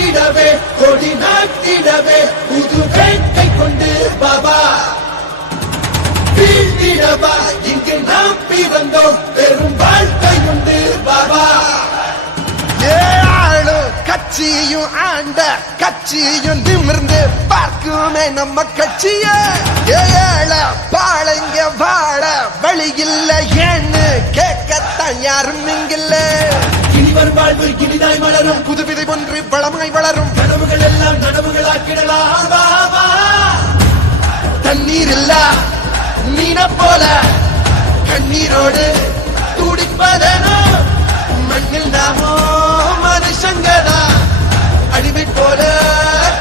வாழ்த்திடவே கொடி நாட்டிடவே புது வேட்டை கொண்டு பாபா வீழ்த்திடவா இங்கு நாம் பிறந்தோம் பெரும் வாழ்க்கை உண்டு பாபா கட்சியும் ஆண்ட கட்சியும் நிமிர்ந்து பார்க்குமே நம்ம கட்சிய ஏழ பாளைங்க வாழ வழி இல்ல ஏன்னு கேட்கத்தான் யாரும் இங்கில்ல இனிவர் வாழ்வு இனிதாய் மலரும் புது விதை ஒன்று வளமாய் வளரும் கனவுகள் எல்லாம் நனவுகளாக்கிடலாம் பாபா தண்ணீர் இல்ல மீன போல கண்ணீரோடு துடிப்பதனோ மண்ணில் நாமோ மனுஷங்கதா அடிமை போல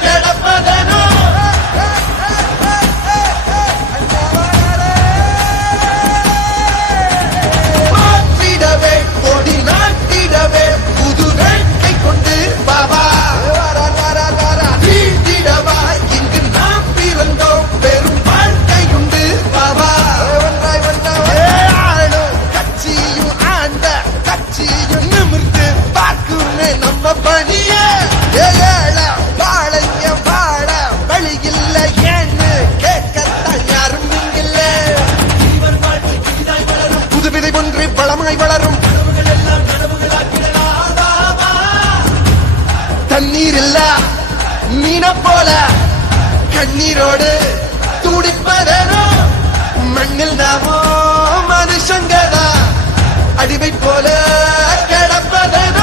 கிடப்பதனோ மாற்றிடவே கொடி நாட்டிடவே புது வேட்கை கொண்டு பாபா வீழ்த்திடவா இங்கு நாம் பிறந்தோம் பெரும் வாழ்க்கை உண்டு பாபா கட்சியும் ஆண்ட கட்சியும் நிமிர்ந்து பார்க்குமே நம்ம பணிய ஏழ வாழைங்க வாழ வழி இல்ல ஏன்னு கேட்கத்தான் யாரும் இங்கில்ல இனிவர் வாழ்வு இனிதாய் மலரும் புது விதை ஒன்று பழமாய் வளரும் கனவுகள் எல்லாம் நனவுகளாக்கிடலாம் பாபா தண்ணீர் இல்ல மீன போல கண்ணீரோடு துடிப்பதனோ மண்ணில் நாமோ மனுஷங்கதா அடிமை போல கிடப்பதனோ